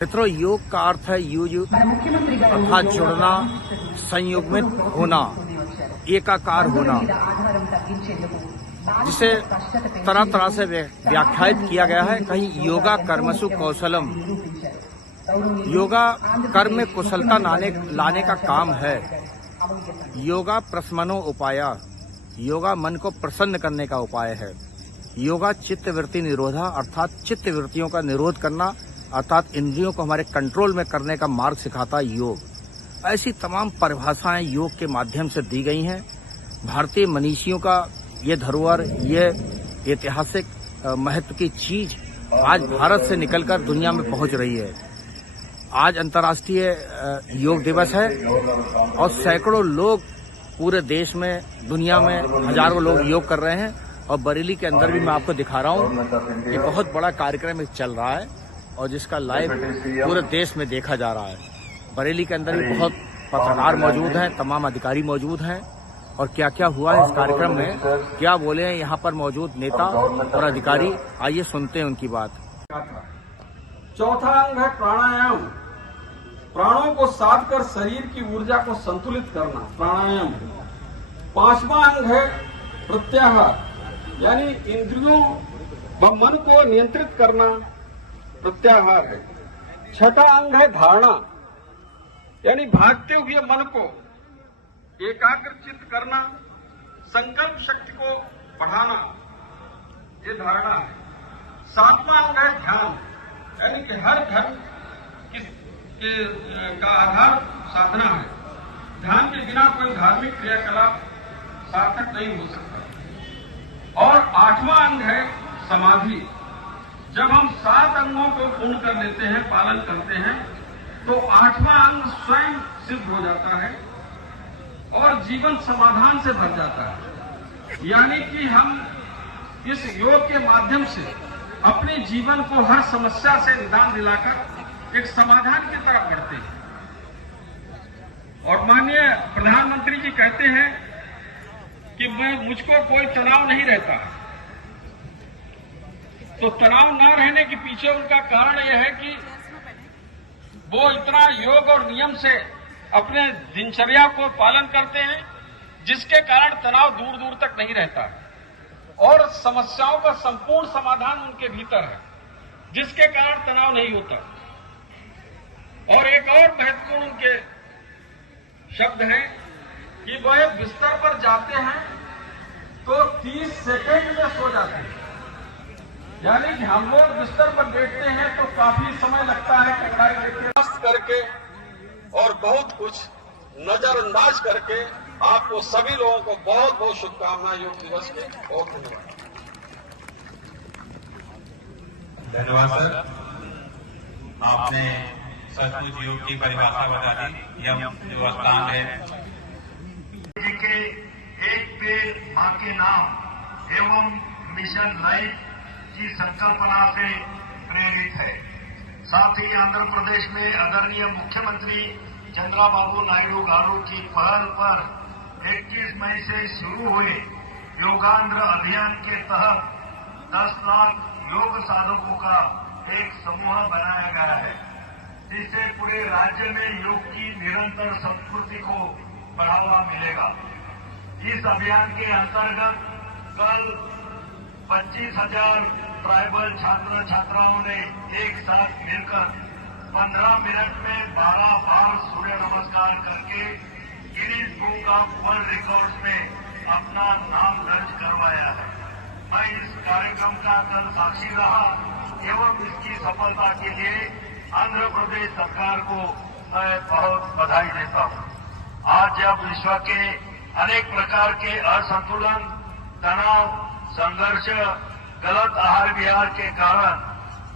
मित्रों, योग का अर्थ है युज अर्थात जुड़ना, संयुग्मित होना, एकाकार होना, जिसे तरह तरह से व्याख्यायित किया गया है। कहीं योगा कर्मसु कौशलम, योगा कर्म में कुशलता लाने का काम है। योगा प्रशमनो उपाया, योगा मन को प्रसन्न करने का उपाय है। योगा चित्तवृत्ति निरोधा अर्थात चित्त वृत्तियों का निरोध करना अर्थात इंद्रियों को हमारे कंट्रोल में करने का मार्ग सिखाता है योग। ऐसी तमाम परिभाषाएं योग के माध्यम से दी गई हैं। भारतीय मनीषियों का ये धरोहर, ये ऐतिहासिक महत्व की चीज आज भारत से निकलकर दुनिया में पहुंच रही है। आज अंतर्राष्ट्रीय योग दिवस है और सैकड़ों लोग पूरे देश में, दुनिया में हजारों लोग योग कर रहे हैं। और बरेली के अंदर भी मैं आपको दिखा रहा हूँ, ये बहुत बड़ा कार्यक्रम चल रहा है और जिसका लाइव पूरे देश में देखा जा रहा है। बरेली के अंदर भी बहुत पत्रकार मौजूद हैं, तमाम अधिकारी मौजूद हैं। और क्या क्या हुआ है इस कार्यक्रम में, क्या बोले हैं यहाँ पर मौजूद नेता और अधिकारी, आइए सुनते हैं उनकी बात। चौथा अंग है प्राणायाम, प्राणों को साध कर शरीर की ऊर्जा को संतुलित करना, प्राणायाम। पांचवा अंग है प्रत्याहार, यानी इंद्रियों व मन को नियंत्रित करना, प्रत्याहार है। छठा अंग है धारणा, यानी भागते हुए मन को एकाग्रचित करना, संकल्प शक्ति को बढ़ाना, ये धारणा है। सातवां अंग है ध्यान, यानी कि हर धर्म का आधार साधना है। ध्यान के बिना कोई धार्मिक क्रियाकलाप सार्थक नहीं हो सकता। और आठवां अंग है समाधि। जब हम 7 अंगों को पूर्ण कर लेते हैं, पालन करते हैं, तो 8वां अंग स्वयं सिद्ध हो जाता है और जीवन समाधान से भर जाता है। यानी कि हम इस योग के माध्यम से अपने जीवन को हर समस्या से निदान दिलाकर एक समाधान की तरफ बढ़ते हैं। और माननीय प्रधानमंत्री जी कहते हैं कि मुझको कोई तनाव नहीं रहता। तो तनाव न रहने के पीछे उनका कारण यह है कि वो इतना योग और नियम से अपने दिनचर्या को पालन करते हैं, जिसके कारण तनाव दूर दूर तक नहीं रहता और समस्याओं का संपूर्ण समाधान उनके भीतर है, जिसके कारण तनाव नहीं होता। और एक और महत्वपूर्ण उनके शब्द हैं कि वह बिस्तर पर जाते हैं तो 30 सेकंड में सो जाते हैं। यानी कि हम लोग बिस्तर पर बैठते हैं तो काफी समय लगता है कटाई करके और बहुत कुछ नजरअंदाज करके। आपको सभी लोगों को बहुत बहुत शुभकामनाएं योग दिवस के। बहुत धन्यवाद सर, आपने सचमुच योग की परिभाषा बता दी। यम जो स्थान है जी के एक पेड़ मां के नाम एवं मिशन लाइफ की संकल्पना से प्रेरित है। साथ ही आंध्र प्रदेश में आदरणीय मुख्यमंत्री चंद्राबाबू नायडू गारू की पहल पर 21 मई से शुरू हुए योगांध्र अभियान के तहत 10 लाख योग साधकों का एक समूह बनाया गया है, जिससे पूरे राज्य में योग की निरंतर संस्कृति को बढ़ावा मिलेगा। इस अभियान के अंतर्गत कल 25,000 ट्राइबल छात्र छात्राओं ने एक साथ मिलकर 15 मिनट में 12 बार सूर्य नमस्कार करके Guinness book of world records में अपना नाम दर्ज करवाया है। मैं इस कार्यक्रम का कल साक्षी रहा एवं इसकी सफलता के लिए आंध्र प्रदेश सरकार को मैं बहुत बधाई देता हूं। आज जब विश्व के अनेक प्रकार के असंतुलन, तनाव, संघर्ष, गलत आहार विहार के कारण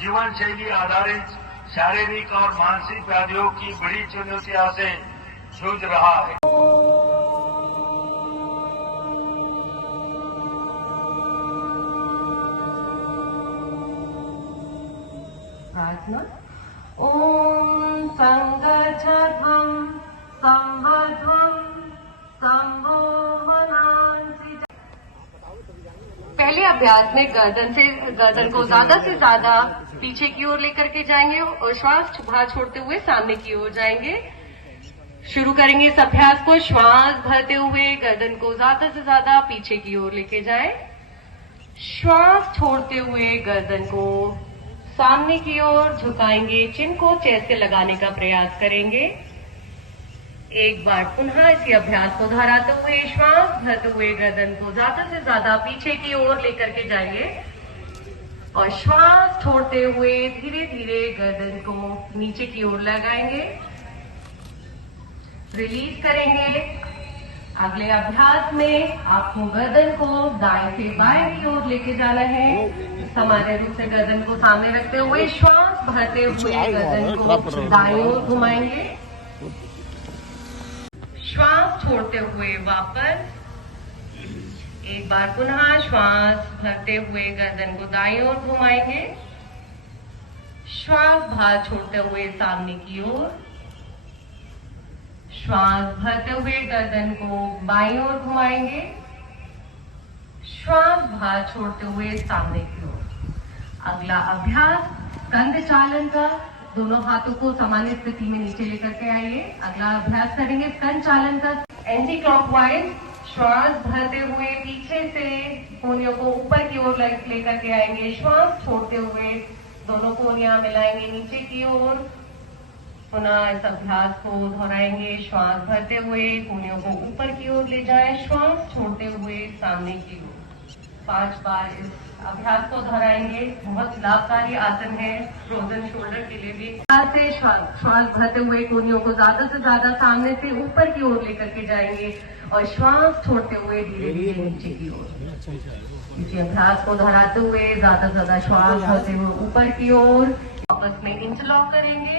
जीवन शैली आधारित शारीरिक और मानसिक व्याधियों की बड़ी चुनौतियों से जूझ रहा है। ओम संगच्छध्वं संवध्वं संभोवनांसि। पहले अभ्यास में गर्दन को ज्यादा से ज्यादा पीछे की ओर लेकर के जाएंगे और श्वास बाहर छोड़ते हुए सामने की ओर जाएंगे। शुरू करेंगे इस अभ्यास को। श्वास भरते हुए गर्दन को ज्यादा से ज्यादा पीछे की ओर लेके जाएं। श्वास छोड़ते हुए गर्दन को सामने की ओर झुकाएंगे। चिन को चेस्ट से लगाने का प्रयास करेंगे। एक बार पुनः इसी अभ्यास को दोहराते हुए श्वास भरते हुए गर्दन को ज्यादा से ज्यादा पीछे की ओर लेकर के जाइए और श्वास छोड़ते हुए धीरे धीरे गर्दन को नीचे की ओर लगाएंगे। रिलीज करेंगे। अगले अभ्यास में आपको गर्दन को दाएं से बाएं की ओर लेके जाना है। सामान्य रूप से गर्दन को सामने रखते हुए श्वास भरते हुए गर्दन को दाएं ओर घुमाएंगे। श्वास छोड़ते हुए वापस। एक बार पुनः श्वास भरते हुए गर्दन को दाईं ओर घुमाएंगे। श्वास बाहर छोड़ते हुए सामने की ओर। श्वास भरते हुए गर्दन को बाईं ओर घुमाएंगे। श्वास बाहर छोड़ते हुए सामने की ओर। अगला अभ्यास कंध चालन का। दोनों हाथों को सामान्य स्थिति में नीचे लेकर के आइए। अगला अभ्यास करेंगे कंध चालन का एंटी क्लॉकवाइज। श्वास भरते हुए पीछे से कोहनियों को ऊपर की ओर लेकर के आएंगे। श्वास छोड़ते हुए दोनों कोहनियां मिलाएंगे नीचे की ओर। पुनः इस अभ्यास को दोहराएंगे। श्वास भरते हुए कोहनियों को ऊपर की ओर ले जाएं। श्वास छोड़ते हुए सामने की ओर। 5 बार इस अभ्यास को दोहराएंगे। बहुत लाभकारी आसन है फ्रोजन शोल्डर के लिए भी। से श्वास भरते हुए कोहनियों को ज्यादा से ज्यादा सामने से ऊपर की ओर लेकर के जाएंगे और श्वास छोड़ते हुए धीरे धीरे नीचे की ओर। इसी अभ्यास को दोहराते हुए ज्यादा से ज्यादा श्वास भरते हुए ऊपर की ओर। आपस में इंटरलॉक करेंगे।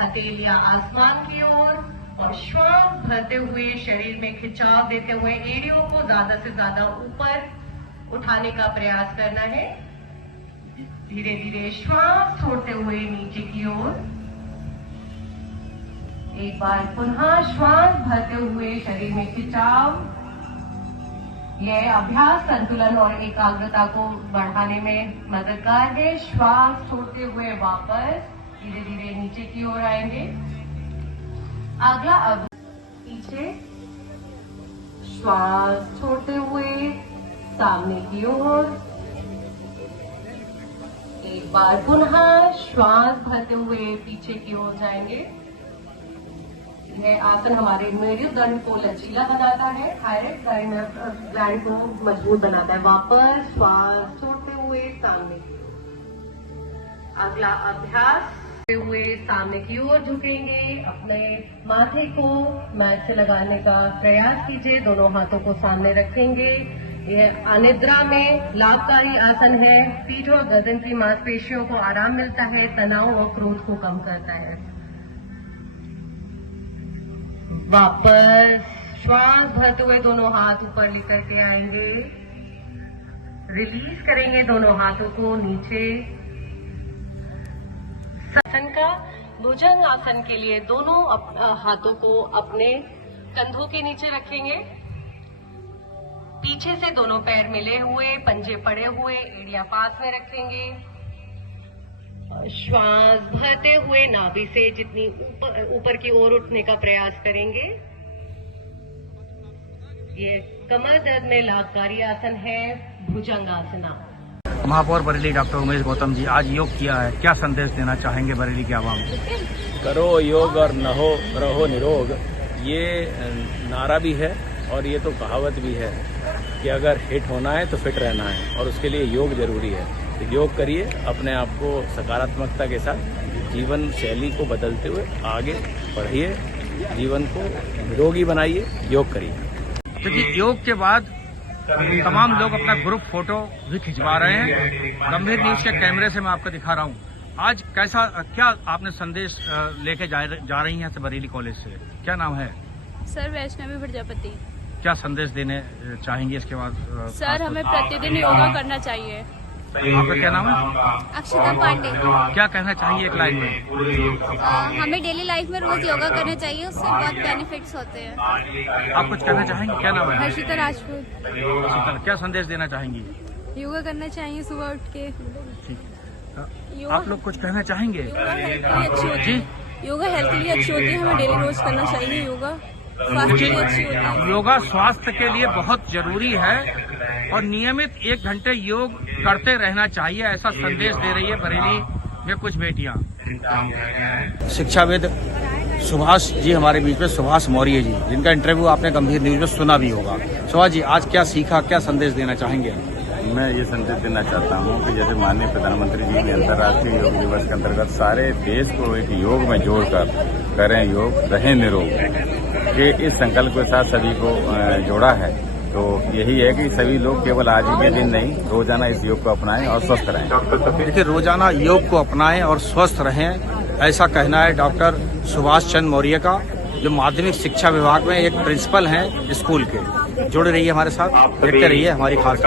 हथेलियां आसमान की ओर और श्वास भरते हुए शरीर में खिंचाव देते हुए एड़ियों को ज्यादा से ज्यादा ऊपर उठाने का प्रयास करना है। धीरे धीरे श्वास छोड़ते हुए नीचे की ओर। एक बार पुनः श्वास भरते हुए शरीर में खिंचाव। यह अभ्यास संतुलन और एकाग्रता को बढ़ाने में मददगार है। श्वास छोड़ते हुए वापस धीरे धीरे नीचे की ओर आएंगे। अगला अब पीछे श्वास छोड़ते हुए सामने की ओर। एक बार पुनः श्वास भरते हुए पीछे की ओर जाएंगे। यह आसन हमारे मेरुदंड को लचीला बनाता है। थायराइड ग्लैंड को मजबूत बनाता है। वापस श्वास छोड़ते हुए सामने की ओर। अगला अभ्यास हुए सामने की ओर झुकेंगे। अपने माथे को मैट से लगाने का प्रयास कीजिए। दोनों हाथों को सामने रखेंगे। यह अनिद्रा में लाभकारी आसन है। पीठ और गर्दन की मांसपेशियों को आराम मिलता है। तनाव और क्रोध को कम करता है। वापस श्वास भरते हुए दोनों हाथ ऊपर लेकर के आएंगे। रिलीज करेंगे दोनों हाथों को नीचे। आसन का भुजंग आसन के लिए दोनों हाथों को अपने कंधों के नीचे रखेंगे। पीछे से दोनों पैर मिले हुए, पंजे पड़े हुए, एड़ियां पास में रखेंगे। श्वास भरते हुए नाभि से जितनी ऊपर की ओर उठने का प्रयास करेंगे। ये कमर दर्द में लाभकारी आसन है, भुजंगासना। महापौर बरेली डॉक्टर उमेश गौतम जी आज योग किया है, क्या संदेश देना चाहेंगे बरेली के आवाम को? करो योग और रहो निरोग, ये नारा भी है और ये तो कहावत भी है कि अगर हिट होना है तो फिट रहना है और उसके लिए योग जरूरी है। तो योग करिए, अपने आप को सकारात्मकता के साथ जीवन शैली को बदलते हुए आगे बढ़िए, जीवन को निरोगी बनाइए, योग करिए। क्योंकि योग के बाद तमाम लोग अपना ग्रुप फोटो भी खिंचवा रहे हैं। गंभीर न्यूज के कैमरे से मैं आपको दिखा रहा हूँ। आज क्या आपने संदेश लेके जा रही हैं बरेली कॉलेज से? क्या नाम है? सर वैष्णवी प्रजापति। क्या संदेश देने चाहेंगे इसके बाद? सर हमें प्रतिदिन योगा करना चाहिए। आपका क्या नाम है? अक्षता पांडे। क्या कहना चाहिए एक लाइन में? हमें डेली लाइफ में रोज योगा करना चाहिए, उससे बहुत बेनिफिट्स होते हैं। आप कुछ कहना चाहेंगे? क्या नाम है? हर्षिता राजपूत। क्या संदेश देना चाहेंगी? योगा करना चाहिए सुबह उठ के। ठीक है। आप लोग कुछ कहना चाहेंगे? जी, योगा हेल्थ के लिए अच्छी होती है, हमें डेली रोज करना चाहिए योगा, स्वास्थ्य के लिए अच्छी होती है। योगा स्वास्थ्य के लिए बहुत जरूरी है और नियमित 1 घंटे योग करते रहना चाहिए, ऐसा संदेश दे रही है बरेली में कुछ बेटियां। शिक्षाविद सुभाष जी हमारे बीच में, सुभाष मौर्य जी, जिनका इंटरव्यू आपने गंभीर न्यूज में सुना भी होगा। सुभाष जी, आज क्या सीखा, क्या संदेश देना चाहेंगे? मैं ये संदेश देना चाहता हूँ कि जैसे माननीय प्रधानमंत्री जी ने अंतर्राष्ट्रीय योग दिवस के अंतर्गत सारे देश को एक योग में जोड़कर करें योग, रहें निरोग, के इस संकल्प के साथ सभी को जोड़ा है। तो यही है कि सभी लोग केवल आज ही के दिन नहीं, रोजाना इस योग को अपनाएं और स्वस्थ रहें। देखिए, रोजाना योग को अपनाएं और स्वस्थ रहें, ऐसा कहना है डॉक्टर सुभाष चंद्र मौर्य का, जो माध्यमिक शिक्षा विभाग में एक प्रिंसिपल हैं स्कूल के। जुड़े रहिए हमारे साथ, देखते रहिए हमारी खास